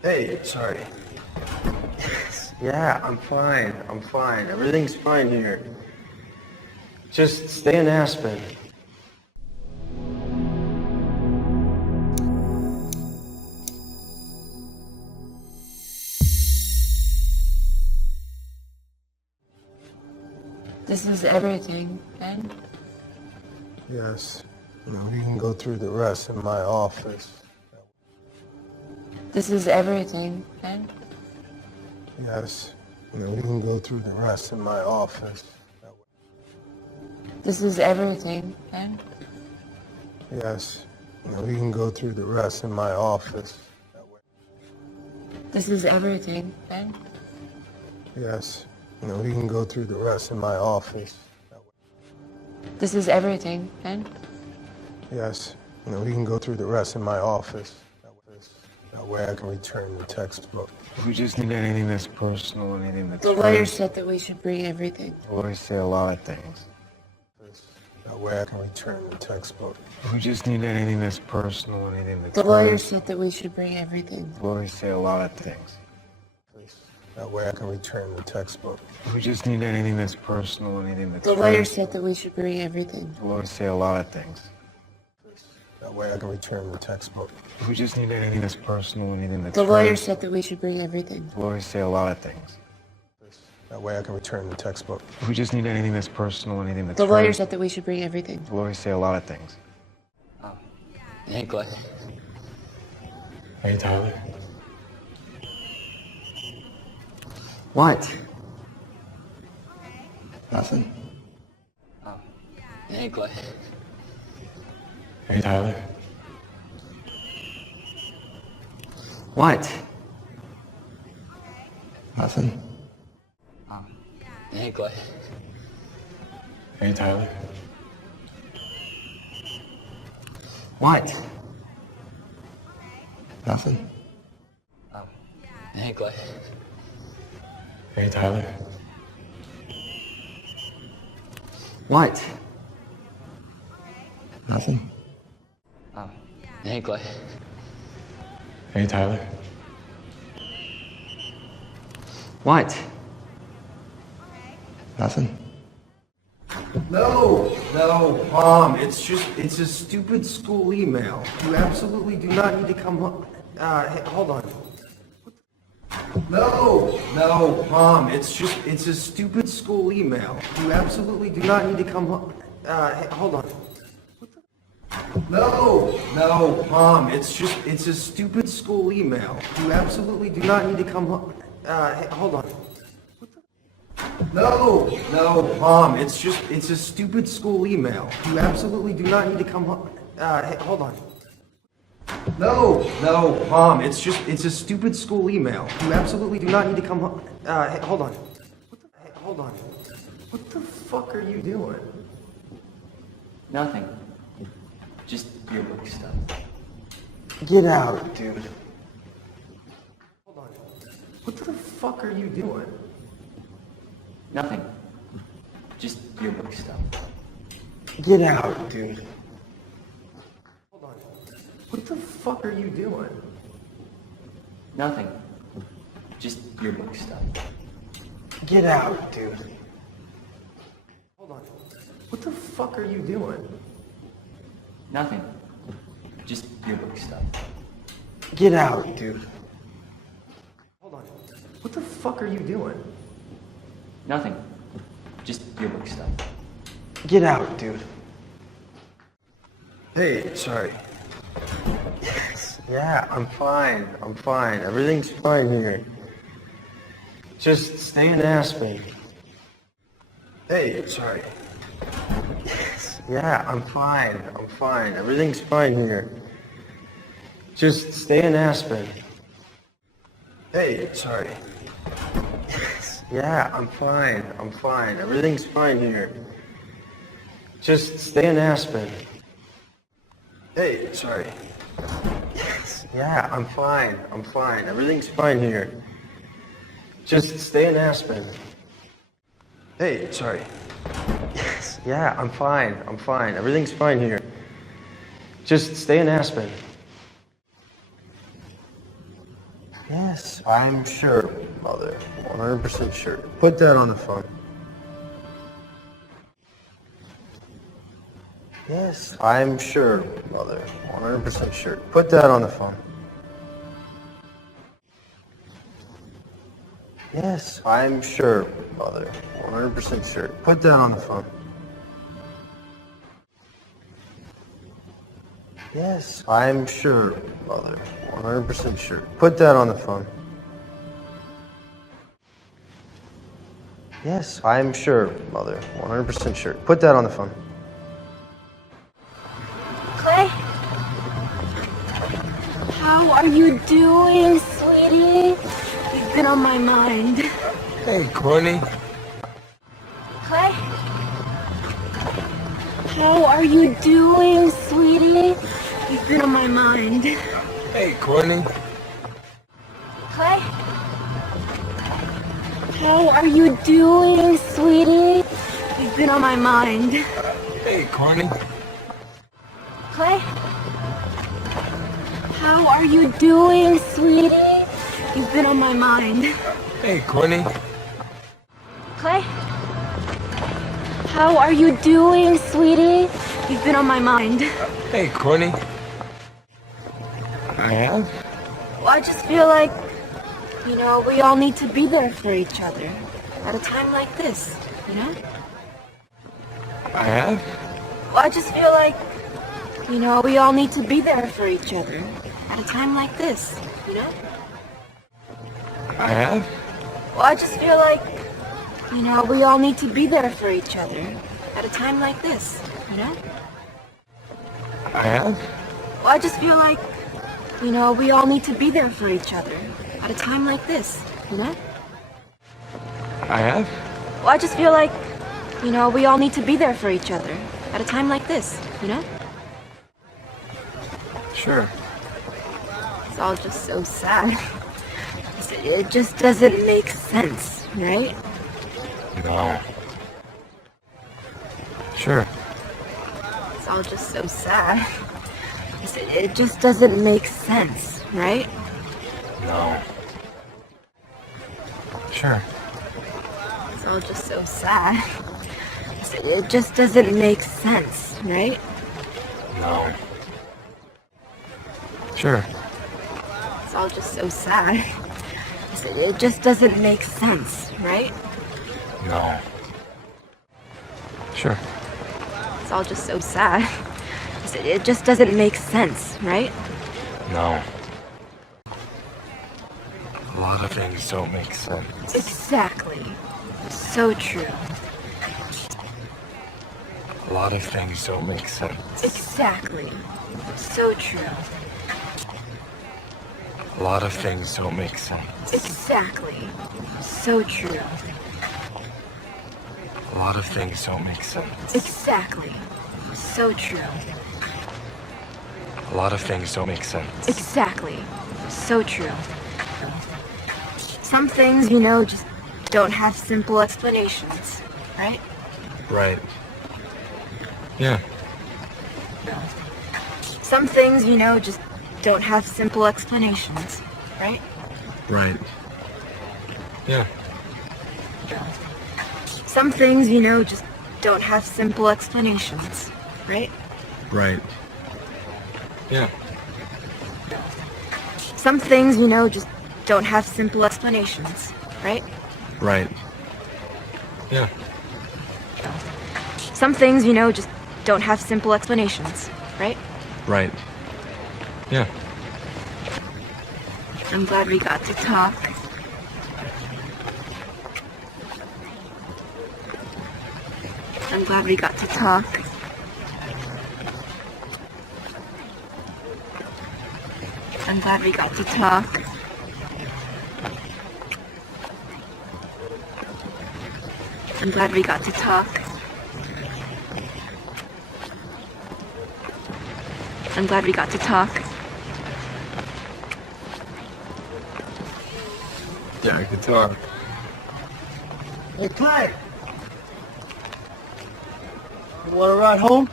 Hey, sorry. Yeah, I'm fine. I'm fine. Everything's fine here. Just stay in Aspen. This is everything, Ben. Yes. You can go through the rest in my office. This is everything, Ben. Yes. You can go through the rest in my office. This is everything, Ben. Yes. You can go through the rest in my office. This is everything, Ben. Yes. You can go through the rest in my office. This is everything, Ben. Yes. You can go through the rest in my office. That way I can return the textbook. If we just need anything that's personal, anything that's... The lawyer said that we should bring everything. The lawyers say a lot of things. That way I can return the textbook. If we just need anything that's personal, anything that's... The lawyer said that we should bring everything. The lawyers say a lot of things. That way I can return the textbook. If we just need anything that's personal, anything that's... The lawyer said that we should bring everything. The lawyers say a lot of things. That way I can return the textbook. If we just need anything that's personal, anything that's... The lawyer said that we should bring everything. The lawyers say a lot of things. That way I can return the textbook. If we just need anything that's personal, anything that's... The lawyer said that we should bring everything. The lawyers say a lot of things. Oh. Hey, Clay. Hey, Tyler. What? Nothing. Oh. Hey, Clay. Hey, Tyler. What? Nothing. Oh. Hey, Clay. Hey, Tyler. What? Nothing. Oh. Hey, Clay. Hey, Tyler. What? Nothing. Oh. Hey, Clay. Hey, Tyler. What? Nothing. No, Mom, it's a stupid school email. You absolutely do not need to come home. Hey, hold on. No, Mom, it's a stupid school email. You absolutely do not need to come home. Hey, hold on. No, Mom, it's a stupid school email. You absolutely do not need to come home. Hey, hold on. No, Mom, it's a stupid school email. You absolutely do not need to come home. Hey, hold on. No, Mom, it's a stupid school email. You absolutely do not need to come home. Hey, hold on. Hey, hold on. What the fuck are you doing? Nothing. Just yearbook stuff. Get out, dude. Hold on. What the fuck are you doing? Nothing. Just yearbook stuff. Get out, dude. Hold on. What the fuck are you doing? Nothing. Just yearbook stuff. Get out, dude. Hold on. What the fuck are you doing? Nothing. Just yearbook stuff. Get out, dude. Hold on. What the fuck are you doing? Nothing. Just yearbook stuff. Get out, dude. Hey, sorry. Yeah, I'm fine. I'm fine. Everything's fine here. Just stay in Aspen. Hey, sorry. Yeah, I'm fine. I'm fine. Everything's fine here. Just stay in Aspen. Hey, sorry. Yeah, I'm fine. I'm fine. Everything's fine here. Just stay in Aspen. Hey, sorry. Yeah, I'm fine. I'm fine. Everything's fine here. Just stay in Aspen. Hey, sorry. Yeah, I'm fine. I'm fine. Everything's fine here. Just stay in Aspen. Yes, I'm sure, Mother. 100% sure. Put that on the phone. Yes, I'm sure, Mother. 100% sure. Put that on the phone. Yes, I'm sure, Mother. 100% sure. Put that on the phone. Yes, I'm sure, Mother. 100% sure. Put that on the phone. Yes, I'm sure, Mother. 100% sure. Put that on the phone. Clay? How are you doing, sweetie? You've been on my mind. Hey, Courtney. Clay? How are you doing, sweetie? You've been on my mind. Hey, Courtney. Clay? How are you doing, sweetie? You've been on my mind. Hey, Courtney. Clay? How are you doing, sweetie? You've been on my mind. Hey, Courtney. Clay? How are you doing, sweetie? You've been on my mind. Hey, Courtney. I have? Well, I just feel like, we all need to be there for each other at a time like this, I have? Well, I just feel like, we all need to be there for each other at a time like this, I have? Well, I just feel like, we all need to be there for each other at a time like this, I have? Well, I just feel like, we all need to be there for each other at a time like this, I have? Well, I just feel like, we all need to be there for each other at a time like this, Sure. It's all just so sad. It just doesn't make sense, right? No. Sure. It's all just so sad. It just doesn't make sense, right? No. Sure. It's all just so sad. It just doesn't make sense, right? No. Sure. It's all just so sad. It just doesn't make sense, right? No. Sure. It's all just so sad. It just doesn't make sense, right? No. A lot of things don't make sense. Exactly. So true. A lot of things don't make sense. Exactly. So true. A lot of things don't make sense. Exactly. So true. A lot of things don't make sense. Exactly. So true. A lot of things don't make sense. Exactly. So true. Some things, just don't have simple explanations, right? Right. Yeah. Some things, just don't have simple explanations, right? Right. Yeah. Some things, just don't have simple explanations, right? Right. Yeah. Some things, just don't have simple explanations, right? Right. Yeah. Some things, just don't have simple explanations, right? Right. Yeah. I'm glad we got to talk. I'm glad we got to talk. I'm glad we got to talk. I'm glad we got to talk. I'm glad we got to talk. Yeah, I can talk. Hey, Clay. You want to ride home?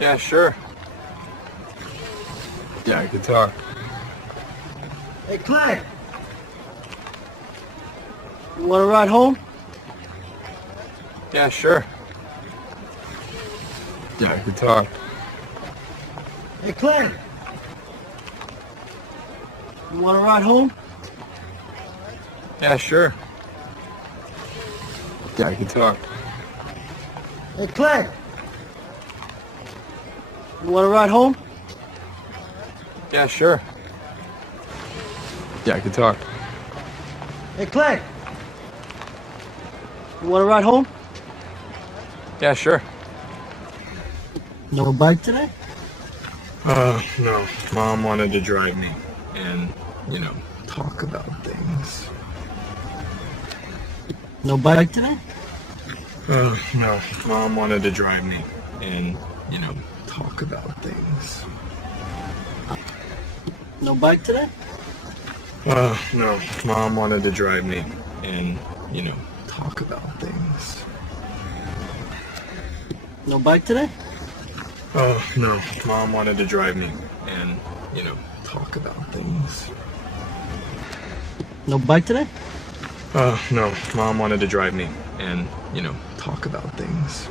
Yeah, sure. Yeah, I can talk. Hey, Clay! You want to ride home? Yeah, sure. Yeah, I could talk. Hey, Clay! You want to ride home? Yeah, sure. Yeah, I could talk. Hey, Clay! You want to ride home? Yeah, sure. Yeah, I could talk. Hey, Clay! You want to ride home? Yeah, sure. No bike today? No. Mom wanted to drive me and, talk about things. No bike today? No. Mom wanted to drive me and, talk about things. No bike today? No. Mom wanted to drive me and, talk about things. No bike today? No. Mom wanted to drive me and, talk about things. No bike today? No. Mom wanted to drive me and, talk about things.